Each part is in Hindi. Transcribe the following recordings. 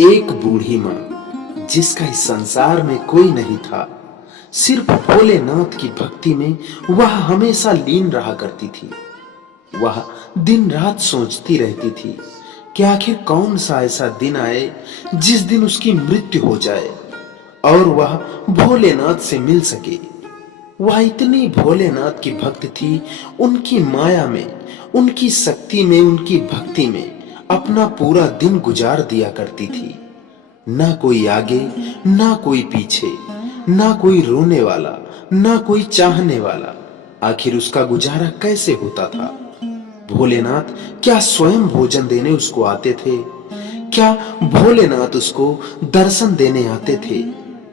एक बूढ़ी माँ जिसका इस संसार में कोई नहीं था, सिर्फ भोलेनाथ की भक्ति में वह हमेशा लीन रहा करती थी। वह दिन रात सोचती रहती थी कि आखिर कौन सा ऐसा दिन आए जिस दिन उसकी मृत्यु हो जाए और वह भोलेनाथ से मिल सके। वह इतनी भोलेनाथ की भक्त थी, उनकी माया में, उनकी शक्ति में, उनकी भक्ति में अपना पूरा दिन गुजार दिया करती थी। ना कोई आगे, ना कोई पीछे, ना कोई रोने वाला, ना कोई चाहने वाला। आखिर उसका गुजारा कैसे होता था? भोलेनाथ क्या स्वयं भोजन देने उसको आते थे? क्या भोलेनाथ उसको दर्शन देने आते थे?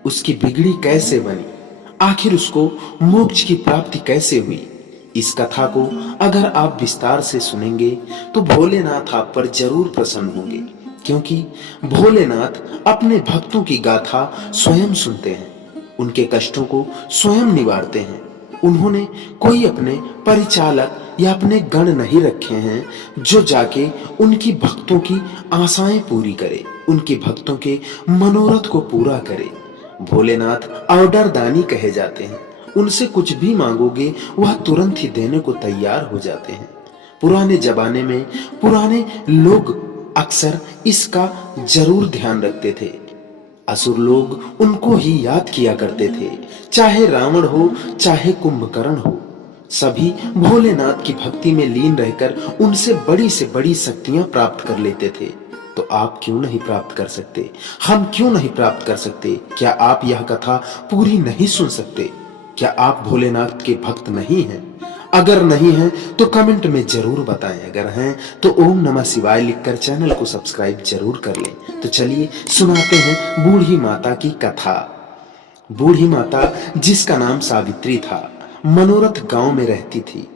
उसकी बिगड़ी कैसे बनी? आखिर उसको मोक्ष की प्राप्ति कैसे हुई? इस कथा को अगर आप विस्तार से सुनेंगे तो भोलेनाथ आप पर जरूर प्रसन्न होंगे, क्योंकि भोलेनाथ अपने भक्तों की गाथा स्वयं सुनते हैं, उनके कष्टों को स्वयं निवारते हैं। उन्होंने कोई अपने परिचालक या अपने गण नहीं रखे हैं जो जाके उनकी भक्तों की आशाएं पूरी करे, उनके भक्तों के मनोरथ को पूरा करे। भोलेनाथ ऑर्डर दानी कहे जाते हैं। उनसे कुछ भी मांगोगे वह तुरंत ही देने को तैयार हो जाते हैं। पुराने जमाने में पुराने लोग अक्सर इसका जरूर ध्यान रखते थे। असुर लोग उनको ही याद किया करते थे, चाहे रावण हो, चाहे कुंभकर्ण हो। सभी भोलेनाथ की भक्ति में लीन रहकर उनसे बड़ी से बड़ी शक्तियां प्राप्त कर लेते थे। तो आप क्यों नहीं प्राप्त कर सकते? हम क्यों नहीं प्राप्त कर सकते? क्या आप यह कथा पूरी नहीं सुन सकते? क्या आप भोलेनाथ के भक्त नहीं हैं? अगर नहीं हैं तो कमेंट में जरूर बताएं। अगर हैं तो ओम नमः शिवाय लिखकर चैनल को सब्सक्राइब जरूर कर लें। तो चलिए सुनाते हैं बूढ़ी माता की कथा। बूढ़ी माता जिसका नाम सावित्री था, मनोरथ गांव में रहती थी।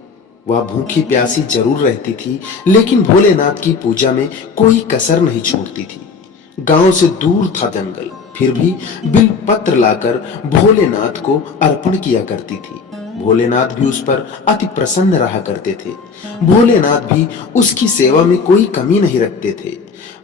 वह भूखी प्यासी जरूर रहती थी, लेकिन भोलेनाथ की पूजा में कोई कसर नहीं छोड़ती थी। गांव से दूर था जंगल, फिर भी बिल पत्र लाकर भोलेनाथ को अर्पण किया करती थी। भोलेनाथ भी उस पर अति प्रसन्न रहा करते थे। भोलेनाथ भी उसकी सेवा में कोई कमी नहीं रखते थे।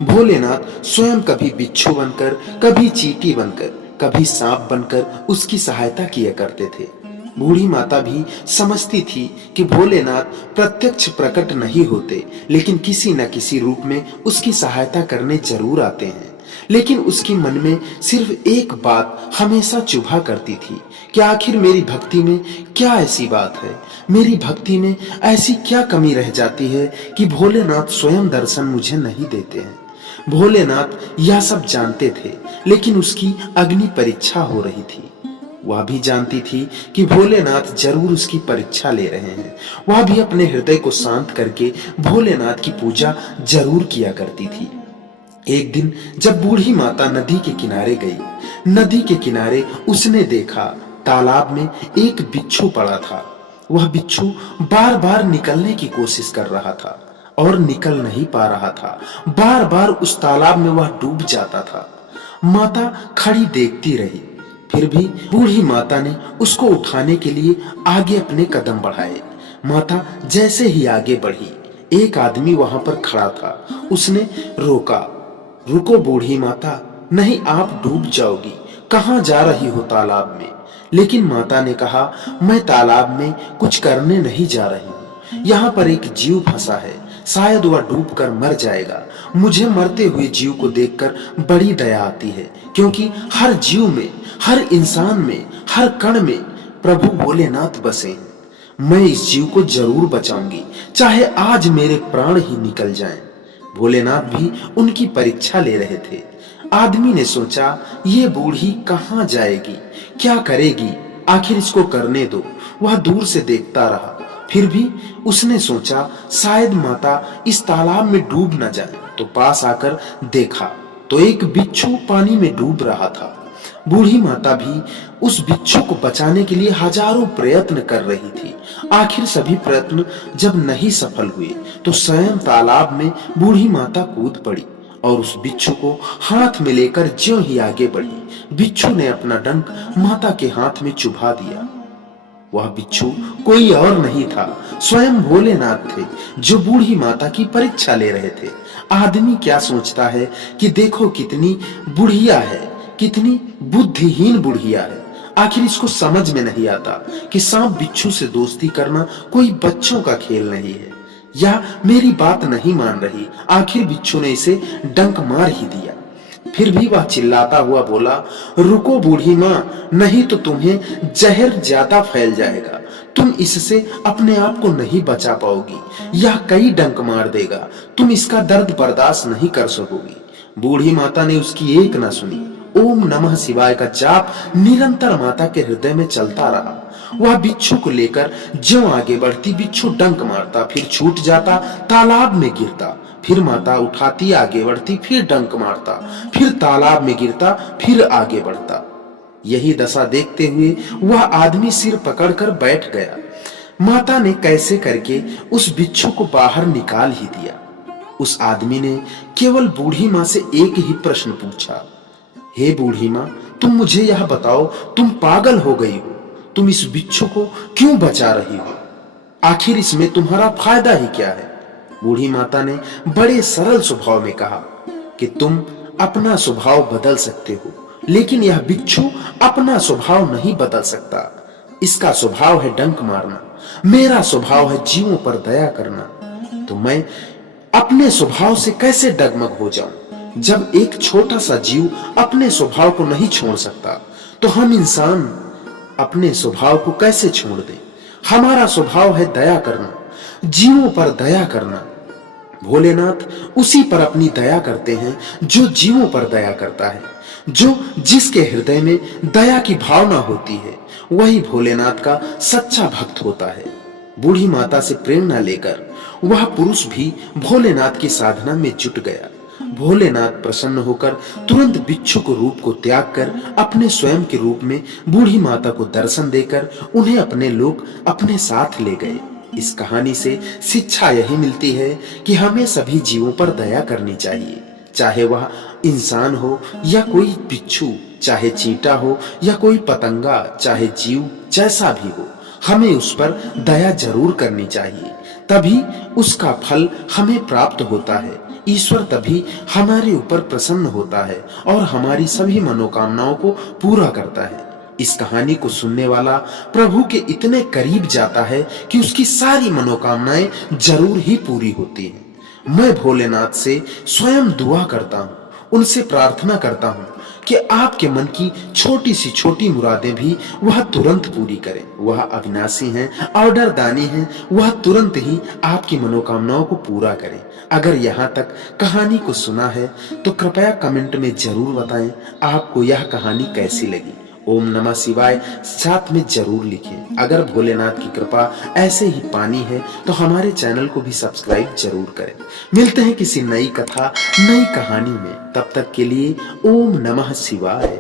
भोलेनाथ स्वयं कभी बिच्छू बनकर, कभी चींटी बनकर, कभी सांप बनकर उसकी सहायता किया करते थे। बूढ़ी माता भी समझती थी कि भोलेनाथ प्रत्यक्ष प्रकट नहीं होते, लेकिन किसी न किसी रूप में उसकी सहायता करने जरूर आते हैं। लेकिन उसके मन में सिर्फ एक बात हमेशा चुभा करती थी कि आखिर मेरी भक्ति में क्या ऐसी बात है, मेरी भक्ति में ऐसी क्या कमी रह जाती है कि भोलेनाथ स्वयं दर्शन मुझे नहीं देते हैं। भोलेनाथ यह सब जानते थे, लेकिन उसकी अग्नि परीक्षा हो रही थी। वह भी जानती थी कि भोलेनाथ जरूर उसकी परीक्षा ले रहे हैं। वह भी अपने हृदय को शांत करके भोलेनाथ की पूजा जरूर किया करती थी। एक दिन जब बूढ़ी माता नदी के किनारे गई, नदी के किनारे उसने देखा तालाब में एक बिच्छू पड़ा था। वह बिच्छू बार बार निकलने की कोशिश कर रहा था और निकल नहीं पा रहा था। बार बार उस तालाब में वह डूब जाता था। माता खड़ी देखती रही, फिर भी बूढ़ी माता ने उसको उठाने के लिए आगे अपने कदम बढ़ाए। माता जैसे ही आगे बढ़ी, एक आदमी वहां पर खड़ा था। उसने रोका, रुको बूढ़ी माता, नहीं आप डूब जाओगी, कहां जा रही हो तालाब में? लेकिन माता ने कहा, मैं तालाब में कुछ करने नहीं जा रही हूँ। यहाँ पर एक जीव फंसा है, शायद वह डूबकर मर जाएगा। मुझे मरते हुए जीव को देखकर बड़ी दया आती है, क्योंकि हर जीव में, हर इंसान में, हर कण में प्रभु भोलेनाथ बसे हैं। मैं इस जीव को जरूर बचाऊंगी, चाहे आज मेरे प्राण ही निकल जाएं। भोलेनाथ भी उनकी परीक्षा ले रहे थे। आदमी ने सोचा, ये बूढ़ी कहां जाएगी, क्या करेगी, आखिर इसको करने दो। वह दूर से देखता रहा, फिर भी उसने सोचा शायद माता इस तालाब में डूब न जाए। तो पास आकर देखा तो एक बिच्छू पानी में डूब रहा था। बूढ़ी माता भी उस बिच्छू को बचाने के लिए हजारों प्रयत्न कर रही थी। आखिर सभी प्रयत्न जब नहीं सफल हुए तो स्वयं तालाब में बूढ़ी माता कूद पड़ी और उस बिच्छू को हाथ में लेकर ज्यों ही आगे बढ़ी, बिच्छू ने अपना डंक माता के हाथ में चुभा दिया। वह बिच्छू कोई और नहीं था, स्वयं भोलेनाथ थे, जो बूढ़ी माता की परीक्षा ले रहे थे। आदमी क्या सोचता है कि देखो कितनी बुढ़िया है, कितनी बुद्धिहीन बुढ़िया है। आखिर इसको समझ में नहीं आता कि सांप बिच्छू से दोस्ती करना कोई बच्चों का खेल नहीं है। यह मेरी बात नहीं मान रही। आखिर बिच्छू ने इसे डंक मार ही दिया। फिर भी वह चिल्लाता हुआ बोला, रुको बूढ़ी माँ, नहीं तो तुम्हें जहर ज्यादा फैल जाएगा। तुम इससे अपने आप को नहीं बचा पाओगी। यह कई डंक मार देगा। तुम इसका दर्द बर्दाश्त नहीं कर सकोगी। बूढ़ी माता ने उसकी एक न सुनी। ओम नमः शिवाय का जाप निरंतर माता के हृदय में चलता रहा। वह बिच्छू को लेकर ज्यों आगे बढ़ती, बिच्छू डंक मारता, फिर छूट जाता, तालाब में गिरता। फिर माता उठाती, आगे बढ़ती, फिर डंक मारता, फिर तालाब में गिरता, फिर आगे बढ़ता। यही दशा देखते हुए वह आदमी सिर पकड़कर बैठ गया। माता ने कैसे करके उस बिच्छू को बाहर निकाल ही दिया। उस आदमी ने केवल बूढ़ी माँ से एक ही प्रश्न पूछा, हे बूढ़ी माँ, तुम मुझे यह बताओ, तुम पागल हो गई हो? तुम इस बिच्छू को क्यों बचा रही हो? आखिर इसमें तुम्हारा फायदा ही क्या है? बूढ़ी माता ने बड़े सरल स्वभाव में कहा कि तुम अपना स्वभाव बदल सकते हो, लेकिन यह बिच्छू अपना स्वभाव नहीं बदल सकता। इसका स्वभाव है डंक मारना, मेरा स्वभाव है जीवों पर दया करना। तो मैं अपने स्वभाव से कैसे डगमग हो जाऊं? जब एक छोटा सा जीव अपने स्वभाव को नहीं छोड़ सकता, तो हम इंसान अपने स्वभाव को कैसे छोड़ दें? हमारा स्वभाव है दया करना, जीवों पर दया करना। भोलेनाथ उसी पर अपनी दया करते हैं जो जीवों पर दया करता है। जो जिसके हृदय में दया की भावना होती है, वही भोलेनाथ का सच्चा भक्त होता है। बूढ़ी माता से प्रेरणा लेकर वह पुरुष भी भोलेनाथ की साधना में जुट गया। भोलेनाथ प्रसन्न होकर तुरंत बिच्छू को रूप को त्याग कर अपने स्वयं के रूप में बूढ़ी माता को दर्शन देकर उन्हें अपने लोग अपने साथ ले गए। इस कहानी से शिक्षा यही मिलती है कि हमें सभी जीवों पर दया करनी चाहिए, चाहे वह इंसान हो या कोई बिच्छू, चाहे चींटा हो या कोई पतंगा, चाहे जीव जैसा भी हो, हमें उस पर दया जरूर करनी चाहिए। तभी उसका फल हमें प्राप्त होता है। ईश्वर तभी हमारे ऊपर प्रसन्न होता है और हमारी सभी मनोकामनाओं को पूरा करता है। इस कहानी को सुनने वाला प्रभु के इतने करीब जाता है कि उसकी सारी मनोकामनाएं जरूर ही पूरी होती हैं। मैं भोलेनाथ से स्वयं दुआ करता हूँ, उनसे प्रार्थना करता हूँ कि आपके मन की छोटी सी छोटी मुरादें भी वह तुरंत पूरी करें। वह अविनाशी हैं, ऑर्डर दानी हैं, वह तुरंत ही आपकी मनोकामनाओं को पूरा करें। अगर यहाँ तक कहानी को सुना है तो कृपया कमेंट में जरूर बताएं आपको यह कहानी कैसी लगी। ओम नमः शिवाय साथ में जरूर लिखें। अगर भोलेनाथ की कृपा ऐसे ही पानी है तो हमारे चैनल को भी सब्सक्राइब जरूर करें। मिलते हैं किसी नई कथा, नई कहानी में। तब तक के लिए ओम नमः शिवाय।